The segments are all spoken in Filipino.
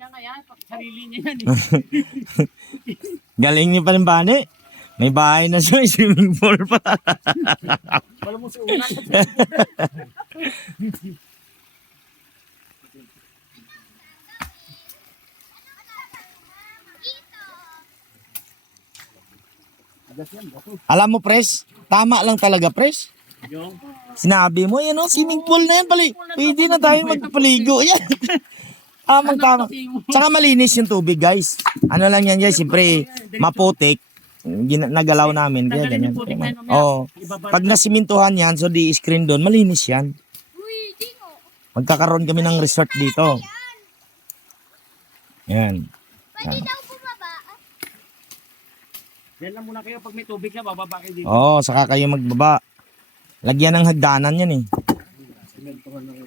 niya nga yan, sarili niya yan. Galing niyo pa rin bani. May bahay na siya, swimming pool pa. Wala mo sa ulan. Alam mo, pres, tama lang talaga, pres. Yung, Sinabi mo, yan o, swimming pool na yan, pali. Pwede na tayo magpaligo. Yan. Tamang tama. Tsaka malinis yung tubig, guys. Ano lang yan, guys, siyempre, maputik. Nagalaw namin, kaya ganyan. Oo. Pag nasimintuhan yan, so di screen doon, malinis yan. Magkakaroon kami ng resort dito. Yan. Pwede daw bumaba. yan lang muna kayo pag may tubig na, bababa kayo dito. Oo, saka kayo magbaba. Lagyan ng hagdanan yan eh.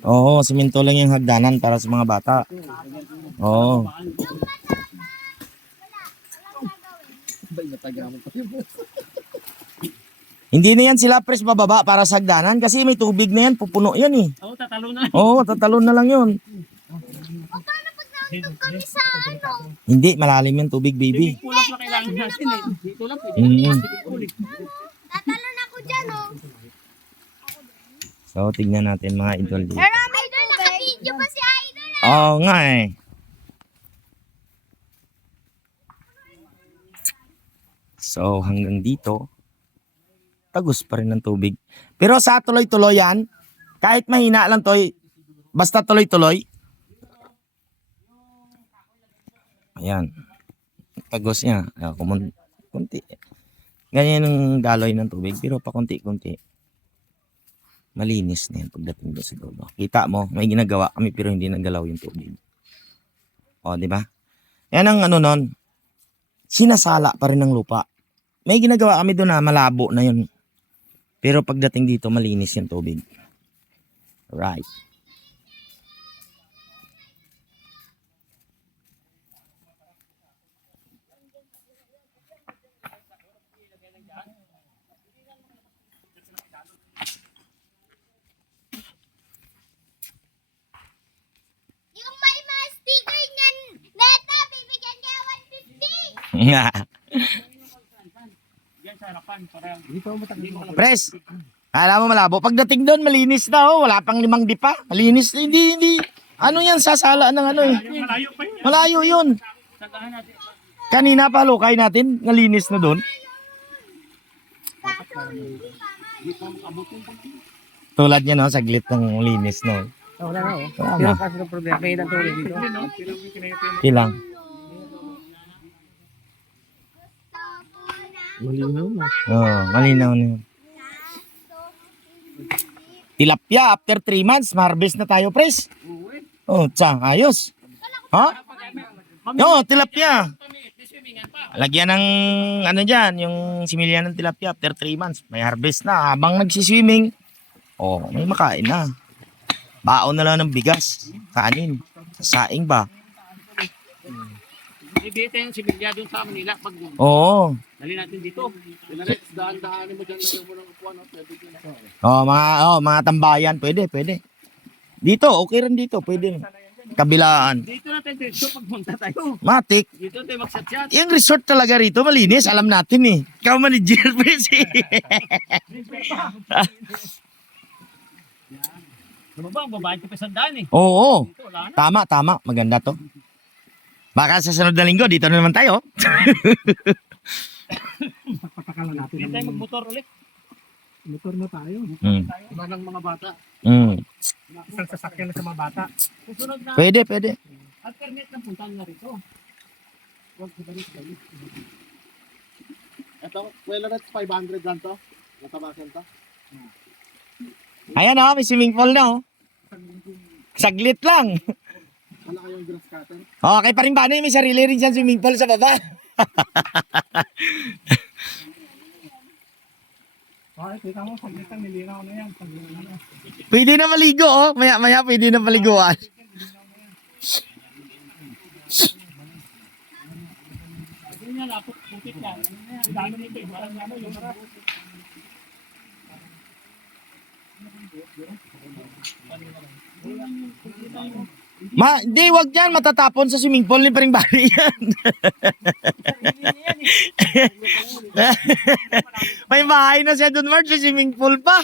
Oo, simento lang yung hagdanan para sa mga bata. Oo. Hindi na yan sila pres bababa para sa hagdanan kasi may tubig na yan, pupuno yan eh. Oo, tatalo na. Oo, tatalon na lang yun. O paano pag nandun kami sa ano? Hindi, malalim yung tubig, baby. Swimming pool lang kailangan natin eh. Dito lang pwede. Mm. Tatalon ako dyan oh. So, tignan natin mga idol dito. Pero idol, naka-video pa si idol ah. Oo nga eh. So, hanggang dito, tagus pa rin ng tubig. Pero sa tuloy-tuloy yan, kahit mahina lang to, basta tuloy-tuloy. Ayan. Tagus niya. Kunti. Ganyan ang daloy ng tubig, pero pa kunti-kunti. Malinis na yan pagdating doon sa dulo. Kita mo, may ginagawa kami pero hindi nagalaw yung tubig. O, di ba? Yan ang ano nun, sinasala pa rin ng lupa. May ginagawa kami doon na malabo na yun. Pero pagdating dito, malinis yung tubig. Right. Yung may mga sticker niyan, Neta, bibigyan niya 150. Nga. Yan sa harapan. Para dito mo takbo. Pres, alam mo malabo. Pagdating doon, malinis na oh. Wala pang 5 dipa. Malinis. Hindi. Ano yan, sasala ng ano eh. Malayo pa yun. Malayo yun. Sagahan natin. Kanina pa lukay natin, nalinis na doon. Tulad niya no, saglit ng linis no. Wala na oh. Wala Pero na. kasi ng problema, may ilang tubig dito. Ilang. Malinaw na. Oh, malinaw na yun. Tilapia, after 3 months, ma-harvest na tayo, pres. Oh, ayos. Ha? No, tilapia. Lagyan ng ano dyan, yung similya ng tilapia after 3 months. May harvest na. Habang nagsiswimming, oh, may makain na. Baon na lang ng bigas, kanin, saing ba? Ibigay yung similya doon sa Manila pag Oo. dali natin dito. Daan-daanin mo dyan mo ng upuan. Mga tambayan, pwede. Dito, okay rin dito, pwede. Kabilaan. Dito natin dito pagpunta tayo. Matik. Dito tayo magsat-sat. Yung resort talaga rito, malinis. Alam natin eh. Ikaw manager, pres. Ano ba, babae ko pa sandaan eh. Oo. Dito, wala na. Tama. Maganda to. Baka sa sunod na linggo, dito na naman tayo. Patakalan natin. Hindi tayo magmotor ulit. Motor na tayo. Iba ng mga bata. Isang sasakyan na sa mga bata. Susunod na. Pwede. Alternate na punta na rito. Huwag sa balik. Ito, well, that's 500 lang to. Natabasan to. Ayan may swimming pool na Saglit lang. Wala kayong grass cutter? Okay pa rin ba may sarili rin siyang swimming pool sa baba. Okay, kita mo, saglit lang, nilinaw na yan. Pwede na maligo Maya pwede na paliguan. Hindi niya lapot, pupit yan. Dami nito, parang ano, yung harap. Hindi, wag yan. Matatapon sa swimming pool ni Paring Bari yan. May bahay na siya doon, Marge. Sa swimming pool pa.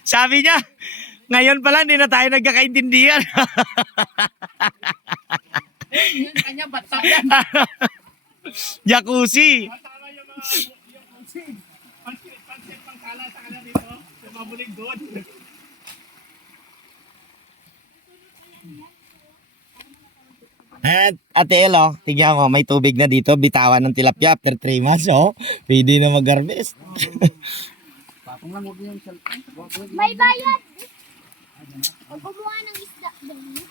Sabi niya, ngayon pala hindi na tayo nagkakaintindihan. Yan, kanya, batang yan. Jacuzzi. Tama yung pansit pang kala sa kanya dito. Mabuling doon. At Ate El, oh, tignan mo, may tubig na dito. Bitawan ng tilapia after 3 months, oh. Pwede na mag-harvest. May bayad. O kumuha ng isda.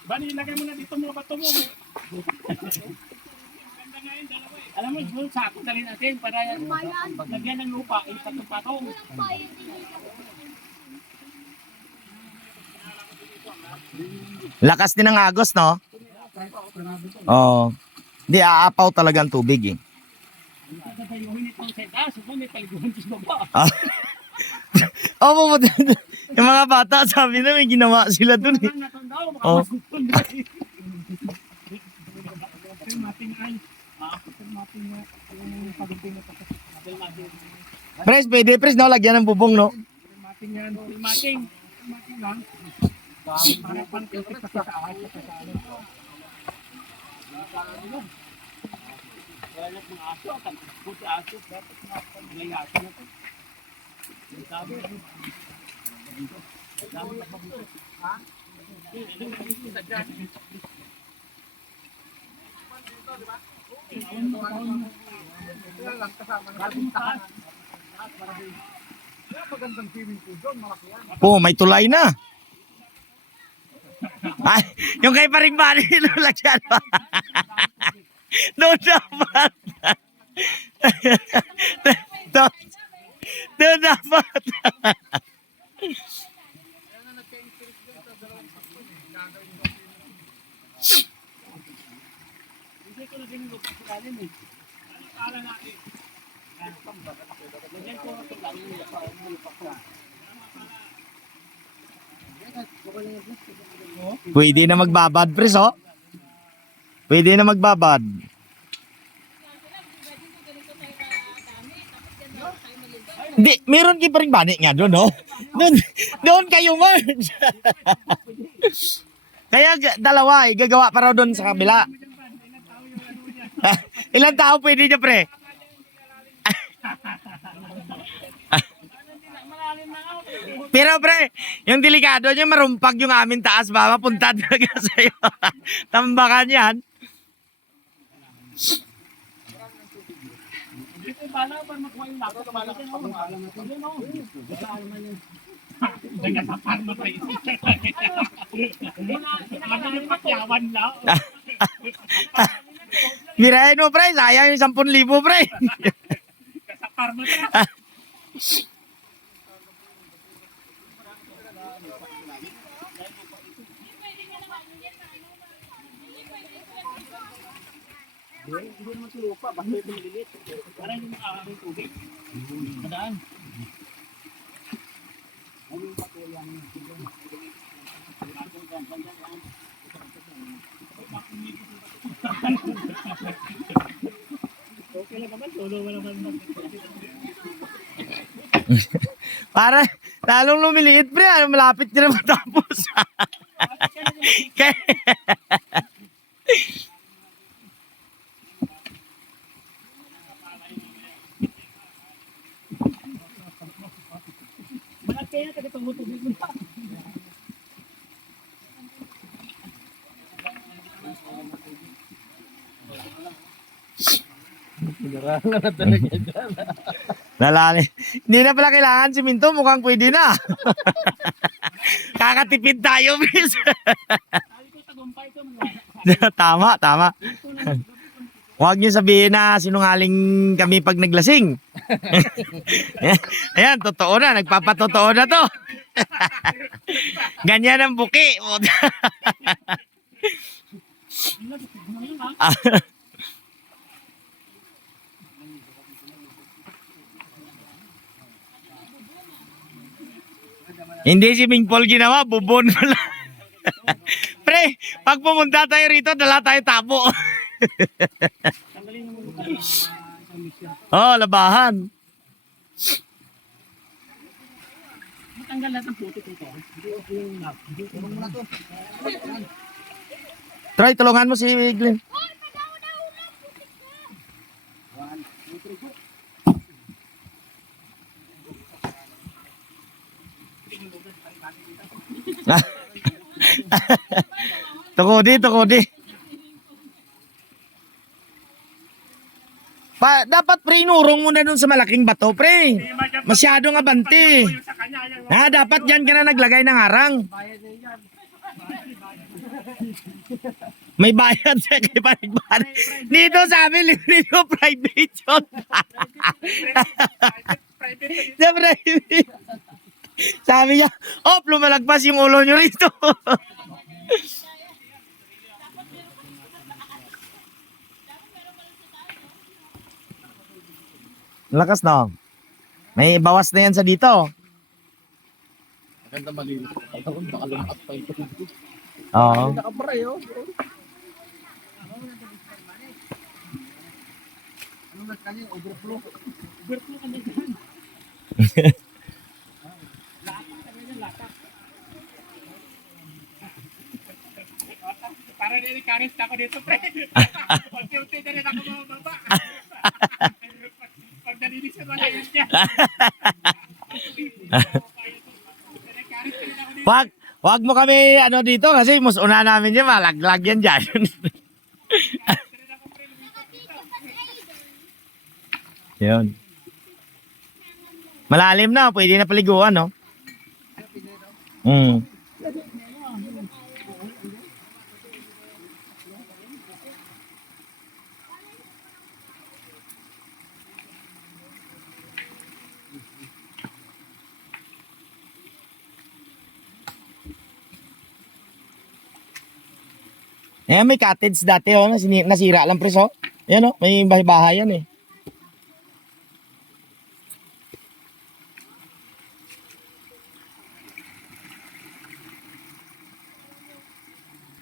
Bani, ilagay mo na dito mga bato mo. Ganda nga yun, dalawa eh. Alam mo, doon sako na rin natin para lagyan ng lupa, patong-patong. Walang bayad din. Lakas din ng agos, no? Oo. Di, aapaw talaga ang tubig, eh. Tatayuhin itong seta, subo may paliguan sa baba. Oo, yung mga bata, sabi na may ginawa sila dun, eh. Oh. Pres, pwede, pres, no? Lagyan ng bubong, no? Mating lang. Para pang-kiltik sa taas. Wala mga aso, pag aso, dapat may aso na ito. Sabi, Oh, may tulay na. Ay, yung kay Paring Bari, lagyan pa. Doon dapat. Doon dapat. hindi ko na din lupa sa lalim eh. Ano natin? Ganyan ko ito lalim yung lupa ko. Pwede na magbabad, pres, oh. Pwede na magbabad. Hindi, meron kay Paring Bani nga doon, no? Doon kayo, Marge. Kaya dalawa, gagawa pa raw doon sa kabila. Ilang tao pwede niya, pre? Pero pre, yung delikado niya marumpag yung amin taas ba? Mapunta talaga sa'yo. Tambakan yan. Dito bala para makuha yung lakas. Daga sa parma pa ito. Madaling pakyawan lang. Mirahin mo, pre. Sayang yung 10,000, pre. Sa parma pa. Hindi naman sa lupa, basta yung bililit. Para hindi makakaroon tubig. Madaan. Okay lang naman, solo mo naman. Para lalong lumiliit, pre. Malapit ka na matapos. Manat kaya taga tumutubig mo na. Lalali. Hindi na pala kailangan siminto. Mukhang pwede na. Kakatipid tayo, please. Sabi ko tagumpay ito. Tama, tama. Huwag niyo sabihin na sinungaling kami pag naglasing. Ayan, totoo na. Nagpapatotoo na to. Ganyan ang buki. Hindi si Ming Paul ginawa, bubon mo lang. Pre, pag pumunta tayo rito, dala tayo tabo. Oh, labahan. Matanggal lahat ng puti ito. Try, tulungan mo si Glenn. Tukodi. Dapat pre, inurong mo na dun sa malaking bato, pre. Masyadong abante. Dapat dyan ka na naglagay ng harang. May bayad sa kay Balik-Balik. Dito sabi, libre yung private yun. Sa private. Sabi niya, lumalagpas yung ulo nyo rito. Lakas no. May bawas na yan sa dito. Maganda malinis. Baka lumakas pa ito. Oo. Nakabray, oh. Ano na kanya? Overflow. Overflow ka na dyan. Para nilikaris ako dito, pre. Pag-unti na rin ako mababa. Pag nalinis na malayos niya. Wag mo kami dito kasi mas una namin yan, malaglag yan dyan. Yun. Malalim na, pwede na paliguan, no? May cottage dati, nasira lang preso. Yan, may bahay-bahay yan eh.